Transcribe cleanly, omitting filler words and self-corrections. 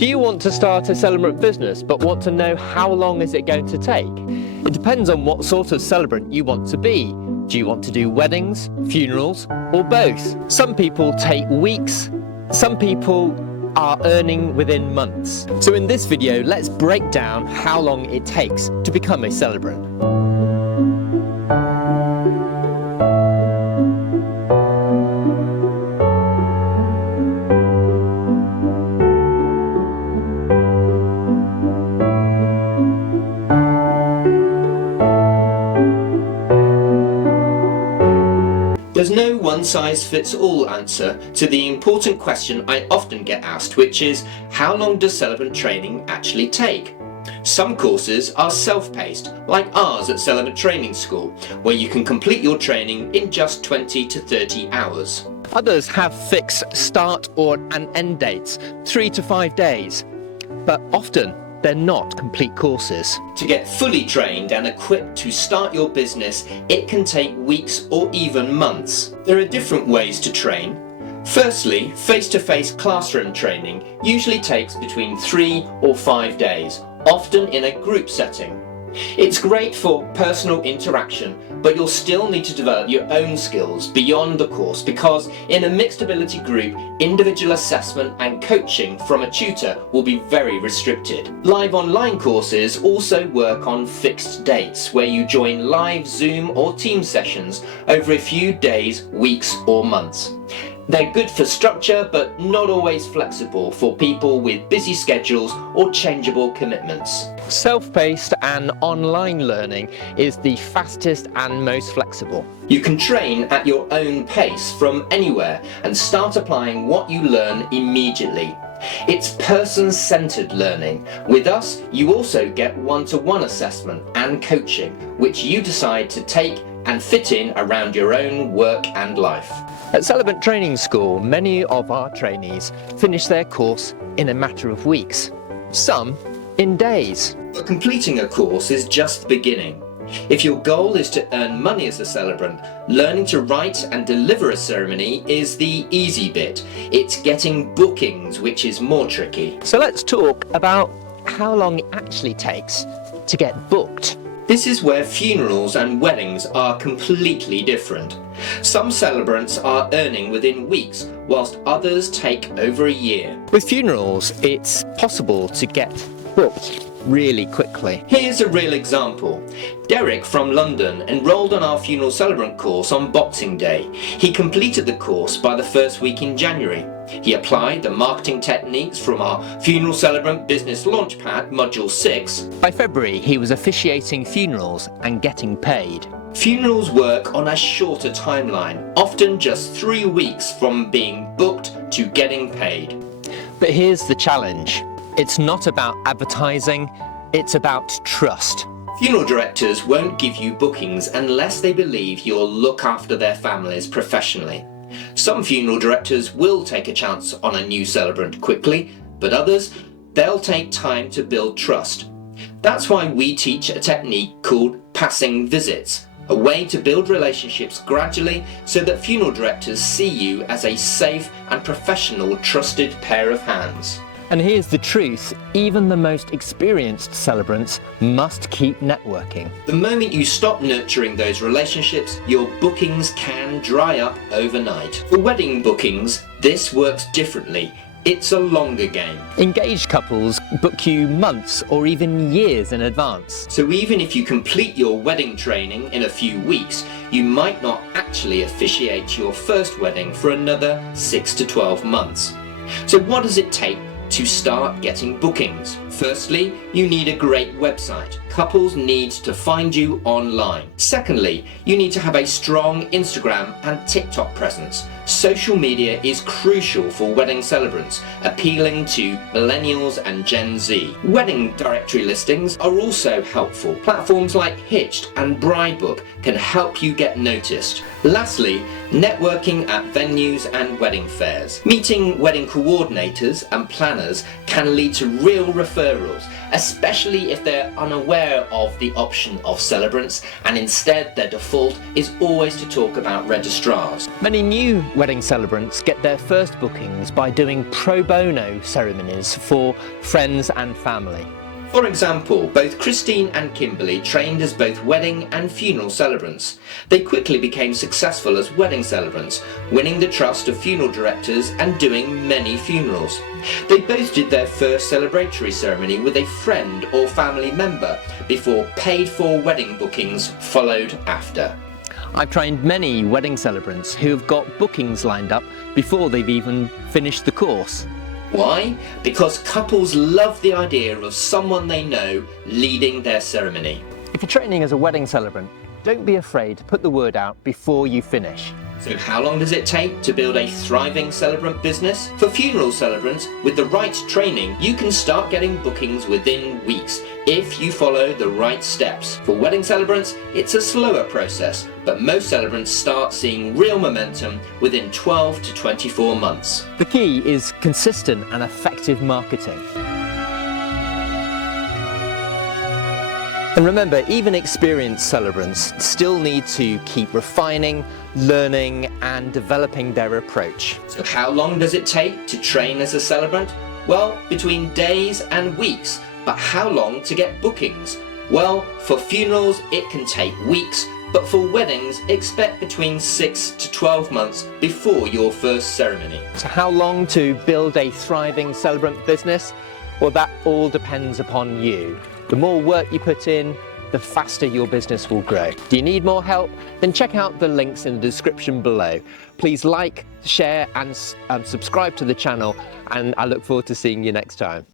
Do you want to start a celebrant business but want to know how long is it going to take? It depends on what sort of celebrant you want to be. Do you want to do weddings, funerals, or both? Some people take weeks, some people are earning within months. So in this video, let's break down how long it takes to become a celebrant. There's no one-size-fits-all answer to the important question I often get asked, which is, how long does celebrant training actually take? Some courses are self-paced, like ours at Celebrant Training School, where you can complete your training in just 20 to 30 hours. Others have fixed start and end dates, 3 to 5 days, but often they're not complete courses. To get fully trained and equipped to start your business, it can take weeks or even months. There are different ways to train. Firstly, face-to-face classroom training usually takes between 3 or 5 days, often in a group setting. It's great for personal interaction, but you'll still need to develop your own skills beyond the course because in a mixed ability group, individual assessment and coaching from a tutor will be very restricted. Live online courses also work on fixed dates where you join live Zoom or Teams sessions over a few days, weeks or months. They're good for structure, but not always flexible for people with busy schedules or changeable commitments. Self-paced and online learning is the fastest and most flexible. You can train at your own pace from anywhere and start applying what you learn immediately. It's person-centered learning. With us, you also get one-to-one assessment and coaching, which you decide to take and fit in around your own work and life. At Celebrant Training School, many of our trainees finish their course in a matter of weeks, some in days. But completing a course is just the beginning. If your goal is to earn money as a celebrant, learning to write and deliver a ceremony is the easy bit. It's getting bookings which is more tricky. So let's talk about how long it actually takes to get booked. This is where funerals and weddings are completely different. Some celebrants are earning within weeks, whilst others take over a year. With funerals, it's possible to get booked really quickly. Here's a real example. Derek from London enrolled on our funeral celebrant course on Boxing Day. He completed the course by the first week in January. He applied the marketing techniques from our Funeral Celebrant Business Launchpad Module 6. By February, he was officiating funerals and getting paid. Funerals work on a shorter timeline, often just 3 weeks from being booked to getting paid. But here's the challenge. It's not about advertising, it's about trust. Funeral directors won't give you bookings unless they believe you'll look after their families professionally. Some funeral directors will take a chance on a new celebrant quickly, but others, they'll take time to build trust. That's why we teach a technique called passing visits, a way to build relationships gradually so that funeral directors see you as a safe and professional trusted pair of hands. And here's the truth, even the most experienced celebrants must keep networking. The moment you stop nurturing those relationships, your bookings can dry up overnight. For wedding bookings, this works differently. It's a longer game. Engaged couples book you months or even years in advance. So even if you complete your wedding training in a few weeks, you might not actually officiate your first wedding for another 6 to 12 months. So what does it take to start getting bookings? Firstly, you need a great website. Couples need to find you online. Secondly, you need to have a strong Instagram and TikTok presence. Social media is crucial for wedding celebrants, appealing to millennials and Gen Z. Wedding directory listings are also helpful. Platforms like Hitched and Bridebook can help you get noticed. Lastly, networking at venues and wedding fairs. Meeting wedding coordinators and planners can lead to real referrals referrals, especially if they're unaware of the option of celebrants and instead their default is always to talk about registrars. Many new wedding celebrants get their first bookings by doing pro bono ceremonies for friends and family. For example, both Christine and Kimberly trained as both wedding and funeral celebrants. They quickly became successful as wedding celebrants, winning the trust of funeral directors and doing many funerals. They both did their first celebratory ceremony with a friend or family member before paid-for wedding bookings followed after. I've trained many wedding celebrants who have got bookings lined up before they've even finished the course. Why? Because couples love the idea of someone they know leading their ceremony. If you're training as a wedding celebrant, don't be afraid to put the word out before you finish. So how long does it take to build a thriving celebrant business? For funeral celebrants, with the right training, you can start getting bookings within weeks if you follow the right steps. For wedding celebrants, it's a slower process, but most celebrants start seeing real momentum within 12 to 24 months. The key is consistent and effective marketing. And remember, even experienced celebrants still need to keep refining, learning and developing their approach. So how long does it take to train as a celebrant? Well, between days and weeks. But how long to get bookings? Well, for funerals it can take weeks, but for weddings expect between 6 to 12 months before your first ceremony. So how long to build a thriving celebrant business? Well, that all depends upon you. The more work you put in, the faster your business will grow. Do you need more help? Then check out the links in the description below. Please like, share and subscribe to the channel, and I look forward to seeing you next time.